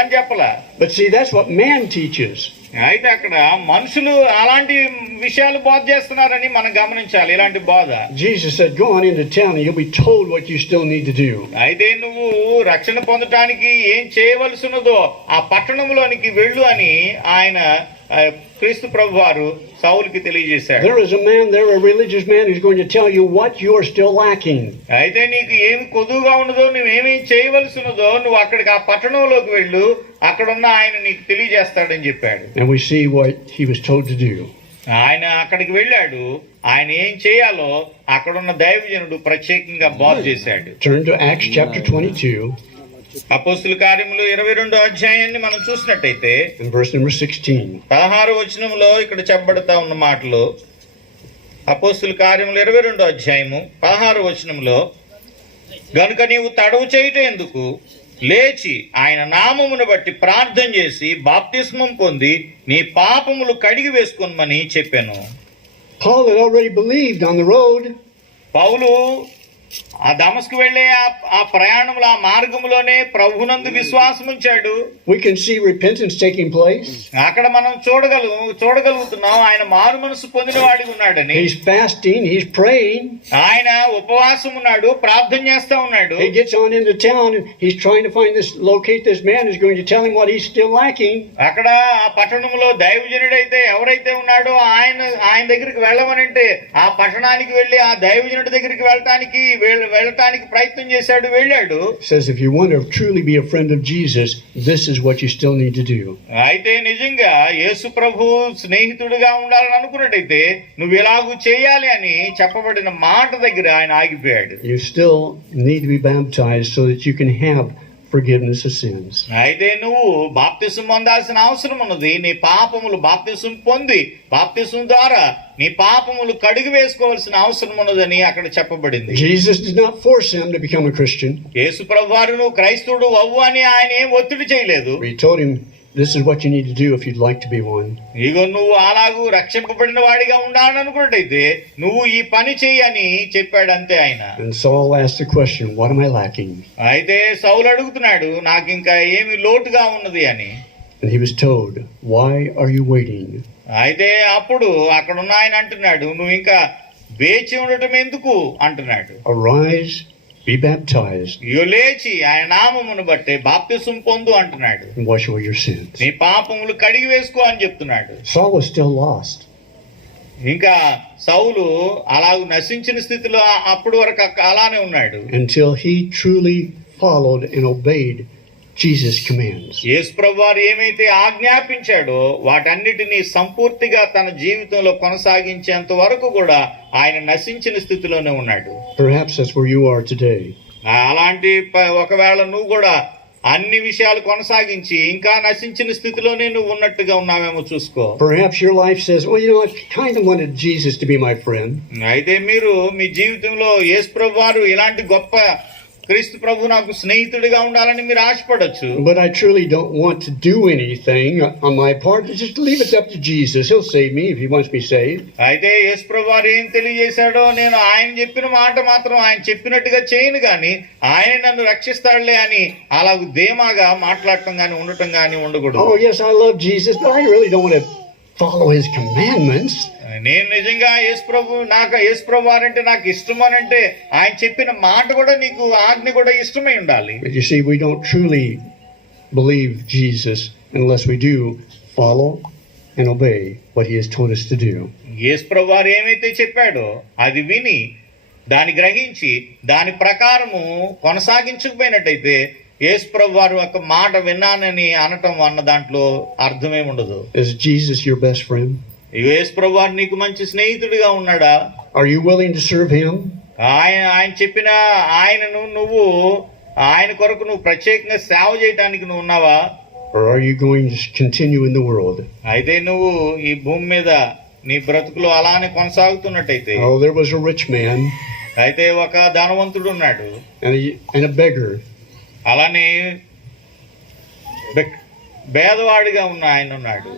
అని చెప్పలా. But see, that's what man teaches. అయితే అక్కడ మనుషులు అలాంటి విషయాలు బోధ చేస్తున్నారని మనం గమనించాలి. ఇలాంటి బోధ. Jesus said, go on into town and you'll be told what you still need to do. అయితే నువ్వు రక్షణ పొందటానికి ఏం చేయవలసినదో ఆ పట్టణంలోనికి వెళ్ళు అని ఆయన క్రీస్తు ప్రభు వారు సౌలుకి తెలియజేశాడు. There is a man there, a religious man, who's going to tell you what you are still lacking. అయితే నీకు ఏమి కొదువుగా ఉన్నదో, నువ్వేమేం చేయవలసినదో నువ్వు అక్కడికి ఆ పట్టణంలోకి వెళ్ళు, అక్కడున్న ఆయన నీకు తెలియజేస్తాడని చెప్పాడు. And we see what he was told to do. ఆయన అక్కడికి వెళ్ళాడు. ఆయన ఏం చేయాలో అక్కడున్న దైవజనుడు ప్రత్యేకంగా బోధ చేశాడు. Turn to Acts chapter 22. అపోస్తుల కార్యములు 22వ అధ్యాయాన్ని మనం చూసినట్టయితే verse number 16. 16వ వచనంలో ఇక్కడ చెప్పబడతా ఉన్న మాటలు. అపోస్తుల కార్యములు 22వ అధ్యాయము 16వ వచనంలో, గనుక నీవు తడవు చేయటం ఎందుకు, లేచి ఆయన నామమును బట్టి ప్రార్థన చేసి బాప్తిస్మం పొంది నీ పాపములు కడిగి వేసుకోమని చెప్పాను. Paul had already believed on the road. పౌలు ఆ దమస్కు వెళ్లే ఆ ప్రయాణంలో ఆ మార్గంలోనే ప్రభునందు విశ్వాసం ఉంచాడు. We can see repentance taking place. అక్కడ మనం చూడగలుగుతున్నాం ఆయన మారు మనసు పొందిన వాడిగా ఉన్నాడని. He's fasting, he's praying. ఆయన ఉపవాసం ఉన్నాడు, ప్రార్థన చేస్తా ఉన్నాడు. He gets on into town and he's trying to locate this man who's going to tell him what he's still lacking. అక్కడ ఆ పట్టణంలో దైవజనుడైతే ఎవరైతే ఉన్నాడో ఆయన దగ్గరికి వెళ్ళమనంటే ఆ పట్టణానికి వెళ్లి ఆ దైవజనుడి దగ్గరికి వెళ్ళటానికి ప్రయత్నం చేశాడు, వెళ్ళాడు. Says if you want to truly be a friend of Jesus, this is what you still need to do. అయితే నిజంగా యేసు ప్రభు స్నేహితుడిగా ఉండాలని అనుకున్నట్టయితే నువ్వు ఎలాగూ చేయాలి అని చెప్పబడిన మాట దగ్గర ఆయన ఆగిపోయాడు. You still need to be baptized so that you can have forgiveness of sins. అయితే నువ్వు బాప్తిసం పొందాల్సిన అవసరం ఉన్నది. నీ పాపములు బాప్తిసం పొంది బాప్తిసం ద్వారా నీ పాపములు కడిగి వేసుకోవాల్సిన అవసరం ఉన్నదని అక్కడ చెప్పబడింది. Jesus did not force him to become a Christian. యేసు ప్రభువారు నువ్వు క్రైస్తవుడు అవ్వు అని ఆయన ఏం ఒత్తిడి చేయలేదు. He told him, this is what you need to do if you'd like to be one. ఇగో నువ్వు అలాగూ రక్షింపబడిన వాడిగా ఉండాలనుకున్నట్టయితే నువ్వు ఈ పని చెయ్యి అని చెప్పాడు, అంతే ఆయన. And Saul asked the question, what am I lacking? అయితే సౌలు అడుగుతున్నాడు, నాకు ఇంకా ఏమి లోటుగా ఉన్నది అని. And he was told, why are you waiting? అయితే అప్పుడు అక్కడ ఉన్న ఆయన అంటున్నాడు, నువ్వు ఇంకా వేచి ఉండటం ఎందుకు అంటున్నాడు. Arise, be baptized, లేచి ఆయన నామమును బట్టి బాప్తిసం పొందు అంటున్నాడు. and wash away your sins. నీ పాపములు కడిగి వేసుకో అని చెప్తున్నాడు. Saul was still lost. ఇంకా సౌలు అలాగూ నశించిన స్థితిలో అప్పటి వరకు అలానే ఉన్నాడు. Until he truly followed and obeyed Jesus' commands. యేసు ప్రభువారు ఏమైతే ఆజ్ఞాపించాడో వాటన్నిటినీ సంపూర్తిగా తన జీవితంలో కొనసాగించేంత వరకు కూడా ఆయన నశించిన స్థితిలోనే ఉన్నాడు. Perhaps that's where you are today. అలాంటి ఒకవేళ నువ్వు కూడా అన్ని విషయాలు కొనసాగించి ఇంకా నశించిన స్థితిలోనే నువ్వు ఉన్నట్టుగా ఉన్నావేమో చూసుకో. Perhaps your life says, well, you know, I kind of wanted Jesus to be my friend. అయితే మీరు మీ జీవితంలో యేసు ప్రభువారు ఇలాంటి గొప్ప క్రీస్తు ప్రభు నాకు స్నేహితుడిగా ఉండాలని మీరు ఆశపడొచ్చు. But I truly don't want to do anything on my part. Just leave it up to Jesus. He'll save me if he wants me saved. అయితే యేసు ప్రభువారు ఏం తెలియజేశాడో, నేను ఆయన చెప్పిన మాట మాత్రం ఆయన చెప్పినట్టుగా చేయను గాని ఆయన నన్ను రక్షిస్తాడులే అని అలాగూ ధీమాగా మాట్లాడటం గాని ఉండటం గాని ఉండకూడదు. Oh yes, I love Jesus, but I really don't want to follow his commandments. నేను నిజంగా యేసు ప్రభు వారంటే నాకు ఇష్టం అని అంటే ఆయన చెప్పిన మాట కూడా నీకు ఆజ్ఞ కూడా ఇష్టమై ఉండాలి. But you see, we don't truly believe Jesus unless we do follow and obey what he has told us to do. యేసు ప్రభు వారు ఏమైతే చెప్పాడో అది విని దాన్ని గ్రహించి దాని ప్రకారము కొనసాగించకపోయినట్టయితే యేసు ప్రభు వారు ఒక మాట విన్నానని అనటం అన్న దాంట్లో అర్థమే ఉండదు. Is Jesus your best friend? యేసు ప్రభు వారు నీకు మంచి స్నేహితుడిగా ఉన్నాడా? Are you willing to serve him? ఆయన చెప్పిన ఆయనను నువ్వు ఆయన కొరకు నువ్వు ప్రత్యేకంగా సేవ చేయడానికి నువ్వు ఉన్నావా? Or are you going to continue in the world? అయితే నువ్వు ఈ భూమి మీద నీ బ్రతుకులో అలానే కొనసాగుతున్నట్టయితే. Oh, there was a rich man. అయితే ఒక ధనవంతుడు ఉన్నాడు and a beggar. అలానే పేదవాడిగా ఉన్న ఆయన ఉన్నాడు.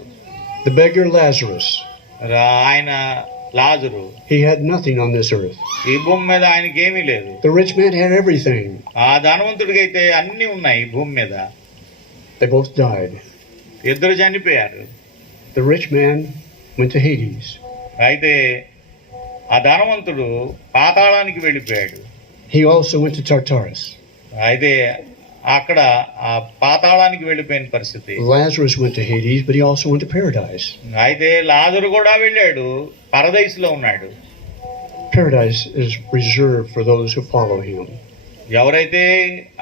The beggar Lazarus. ఆయన లాజరు. He had nothing on this earth. ఈ భూమి మీద ఆయనకి ఏమీ లేదు. The rich man had everything. ఆ ధనవంతుడికి అయితే అన్ని ఉన్నాయి భూమి మీద. They both died. ఇద్దరు చనిపోయారు. The rich man went to Hades. అయితే ఆ ధనవంతుడు పాతాళానికి వెళ్ళిపోయాడు. He also went to Tartarus. అయితే అక్కడ ఆ పాతాళానికి వెళ్ళిపోయిన పరిస్థితి. Lazarus went to Hades, but he also went to paradise. అయితే లాజరు కూడా వెళ్ళాడు, పరదైసులో ఉన్నాడు. Paradise is reserved for those who follow him. ఎవరైతే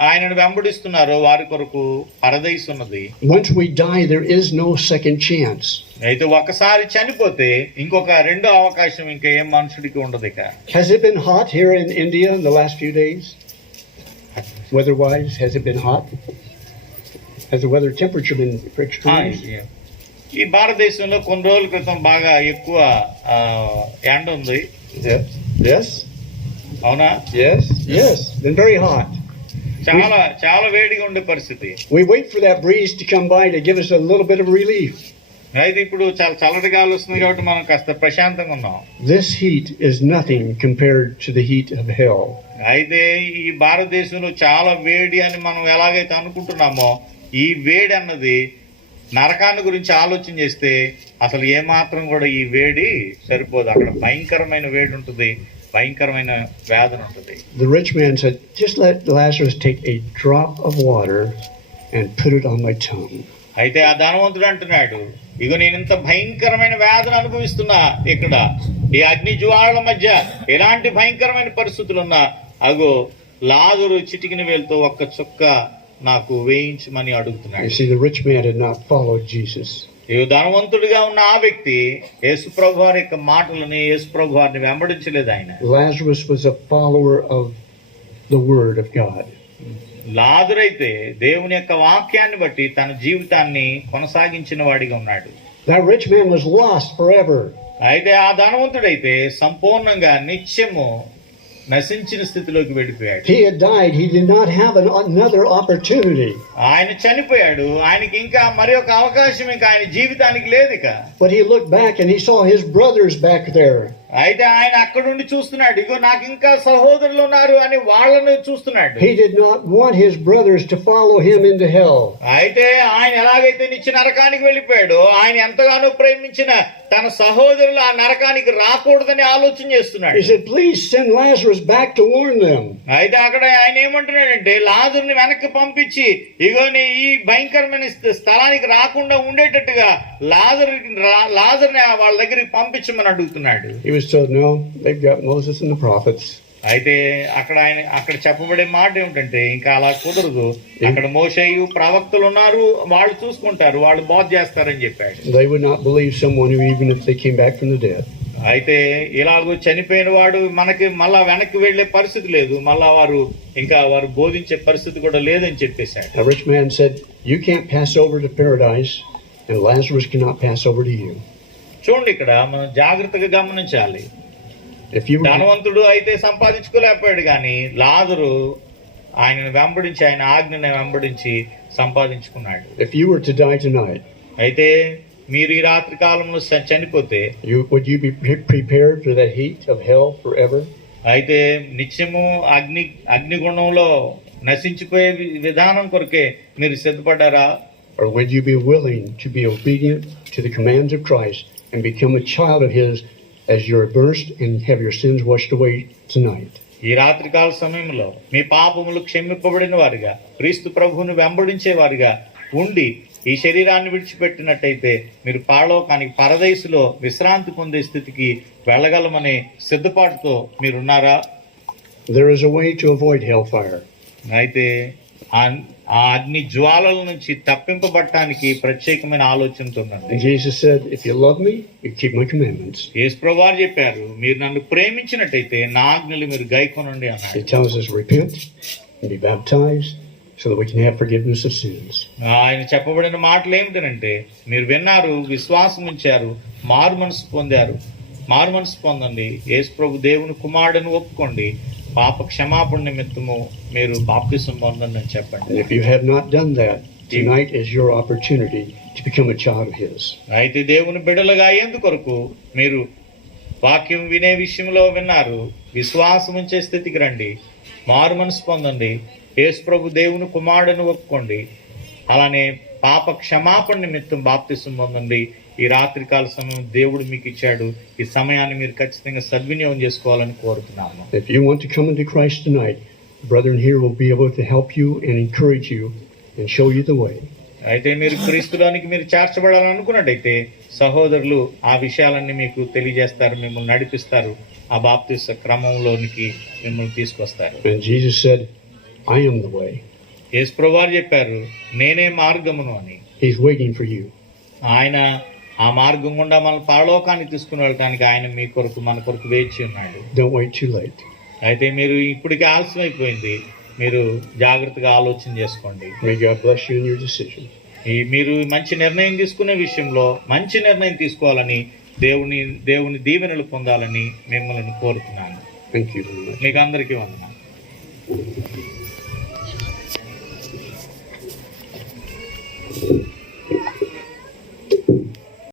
ఆయనను వెంబడిస్తున్నారో వారి కొరకు పరదైసు ఉన్నది. Once we die, there is no second chance. అయితే ఒకసారి చనిపోతే ఇంకొక రెండో అవకాశం ఇంకా ఏం మనుషుడికి ఉండదు. ఇక Has it been hot here in India in the last few days? Weather-wise, has it been hot? Has the weather temperature been extreme? ఈ భారతదేశంలో కొన్ని రోజుల క్రితం బాగా ఎక్కువ ఎండ ఉంది. Yes. అవునా? Yes. Been very hot. చాలా చాలా వేడిగా ఉండే పరిస్థితి. We wait for that breeze to come by to give us a little bit of relief. అయితే ఇప్పుడు చాలా చల్లటి గాలి వస్తుంది కాబట్టి మనం కాస్త ప్రశాంతంగా ఉన్నాం. This heat is nothing compared to the heat of hell. అయితే ఈ భారతదేశంలో చాలా వేడి అని మనం ఎలాగైతే అనుకుంటున్నామో ఈ వేడి అన్నది నరకాన్ని గురించి ఆలోచన చేస్తే అసలు ఏమాత్రం కూడా ఈ వేడి సరిపోదు. అక్కడ భయంకరమైన వేడి ఉంటుంది, భయంకరమైన వేదన ఉంటుంది. The rich man said, just let Lazarus take a drop of water and put it on my tongue. అయితే ఆ ధనవంతుడు అంటున్నాడు, ఇగో నేను ఇంత భయంకరమైన వేదన అనుభవిస్తున్నా, ఇక్కడ ఈ అగ్ని జ్వాలల మధ్య ఎలాంటి భయంకరమైన పరిస్థితులున్నా అగో లాజరు చిటికిన వేలుతో ఒక్క చుక్క నాకు వేయించమని అడుగుతున్నాడు. You see, the rich man had not followed Jesus. ఈ ధనవంతుడిగా ఉన్న ఆ వ్యక్తి యేసుప్రభు వారి యొక్క మాటలని యేసుప్రభు వారిని వెంబడించలేదు. ఆయన Lazarus was a follower of the word of God. లాజరైతే దేవుని యొక్క వాక్యాన్ని బట్టి తన జీవితాన్ని కొనసాగించిన వాడిగా ఉన్నాడు. That rich man was lost forever. అయితే ఆ ధనవంతుడైతే సంపూర్ణంగా నిత్యము నశించిన స్థితిలోకి వెళ్ళిపోయాడు. He had died. He did not have another opportunity. ఆయన చనిపోయాడు, ఆయనకి ఇంకా మరి ఒక అవకాశం ఇంకా ఆయన జీవితానికి లేదు ఇక. But he looked back and he saw his brothers back there. అయితే ఆయన అక్కడుండి చూస్తున్నాడు, ఇగో నాకు ఇంకా సహోదరులు ఉన్నారు అని వాళ్ళని చూస్తున్నాడు. He did not want his brothers to follow him into hell. అయితే ఆయన ఎలాగైతే నిత్య నరకానికి వెళ్ళిపోయాడో ఆయన ఎంతగానో ప్రేమించిన తన సహోదరులు ఆ నరకానికి రాకూడదని ఆలోచన చేస్తున్నాడు. He said, please send Lazarus back to warn them. అయితే అక్కడ ఆయన ఏమంటున్నాడంటే లాజరుని వెనక్కి పంపించి ఇగో నీ ఈ భయంకరమైన స్థలానికి రాకుండా ఉండేటట్టుగా లాజరుని వాళ్ళ దగ్గరికి పంపించమని అడుగుతున్నాడు. He was told, no, they've got Moses and the prophets. అయితే అక్కడ చెప్పబడే మాట ఏమిటంటే ఇంకా అలా కుదరదు, అక్కడ మోషేయు ప్రవక్తలు ఉన్నారు, వాళ్ళు చూసుకుంటారు, వాళ్ళు బోధ చేస్తారని చెప్పాడు. They would not believe someone who, even if they came back from the dead. అయితే ఇలాగూ చనిపోయిన వాడు మనకి మళ్ళా వెనక్కి వెళ్లే పరిస్థితి లేదు, మళ్ళా వారు బోధించే పరిస్థితి కూడా లేదని చెప్పేశాడు. A rich man said, you can't pass over to paradise and Lazarus cannot pass over to you. చూడండి, ఇక్కడ మనం జాగ్రత్తగా గమనించాలి. If you were, ధనవంతుడు అయితే సంపాదించుకోలేకపోయాడు, కానీ లాజరు ఆయనను వెంబడించి ఆయన ఆజ్ఞని వెంబడించి సంపాదించుకున్నాడు. if you were to die tonight, అయితే మీరు ఈ రాత్రి కాలంలో చనిపోతే would you be prepared for that heat of hell forever? అయితే నిత్యము అగ్నిగుణంలో నశించిపోయే విధానం కొరకే మీరు సిద్ధపడ్డారా? Or would you be willing to be obedient to the commands of Christ and become a child of his as you're immersed and have your sins washed away tonight? ఈ రాత్రికాల సమయంలో మీ పాపములు క్షమింపబడిన వారిగా క్రీస్తు ప్రభువును వెంబడించే వారిగా ఉండి ఈ శరీరాన్ని విడిచిపెట్టినట్టయితే మీరు పారలోకానికి పరదైసులో విశ్రాంతి పొందే స్థితికి వెళ్ళగలమనే సిద్ధపాటుతో మీరున్నారా? There is a way to avoid hellfire. అయితే ఆ అగ్ని జ్వాలల నుంచి తప్పింపబడటానికి ప్రత్యేకమైన ఆలోచనతో ఉందండి. And Jesus said, if you love me, you keep my commandments. యేసుప్రభువు వారు చెప్పారు, మీరు నన్ను ప్రేమించినట్టయితే నా ఆజ్ఞలు మీరు గైకొనండి అన్నాడు. He tells us repent and be baptized so that we can have forgiveness of sins. ఆయన చెప్పబడిన మాటలు ఏమిటంటే, మీరు విన్నారు, విశ్వాసం ఉంచారు, మారు మనసు పొందండి, యేసుప్రభు దేవుని కుమారుడని ఒప్పుకోండి, పాప క్షమాపణ నిమిత్తము మీరు బాప్తిసం పొందండి అని చెప్పండి. And if you have not done that, tonight is your opportunity to become a child of his. అయితే దేవుని బిడ్డలుగా అయ్యేందుకొరకు మీరు వాక్యం వినే విషయంలో విన్నారు, విశ్వాసం ఉంచే స్థితికి రండి, మారు మనసు పొందండి, యేసుప్రభు దేవుని కుమారుడని ఒప్పుకోండి, అలానే పాప క్షమాపణ నిమిత్తం బాప్తిసం పొందండి. ఈ రాత్రికాల సమయం దేవుడు మీకు ఇచ్చాడు. ఈ సమయాన్ని మీరు ఖచ్చితంగా సద్వినియోగం చేసుకోవాలని కోరుతున్నాము. If you want to come into Christ tonight, the brethren here will be able to help you and encourage you and show you the way. అయితే మీరు క్రీస్తులోనికి మీరు చేర్చబడాలనుకున్నట్టయితే సహోదరులు ఆ విషయాలన్నీ మీకు తెలియజేస్తారు, మిమ్మల్ని నడిపిస్తారు, ఆ బాప్తిస క్రమంలోనికి మిమ్మల్ని తీసుకొస్తారు. And Jesus said, I am the way. యేసు ప్రభువారు చెప్పారు, నేనే మార్గమును అని. He's waiting for you. ఆయన ఆ మార్గం గుండా మన పరలోకాన్ని తీసుకుని వెళ్ళటానికి ఆయన మీ కొరకు మన కొరకు వేచి ఉన్నాడు. Don't wait too late. అయితే మీరు ఇప్పటికే ఆలస్యం అయిపోయింది. మీరు జాగ్రత్తగా ఆలోచన చేసుకోండి. May God bless you in your decision. మీరు మంచి నిర్ణయం తీసుకునే విషయంలో మంచి నిర్ణయం తీసుకోవాలని దేవుని దీవెనలు పొందాలని మిమ్మల్ని కోరుతున్నాను. Thank you very much. మీకు అందరికీ వందనాలు. Thank you.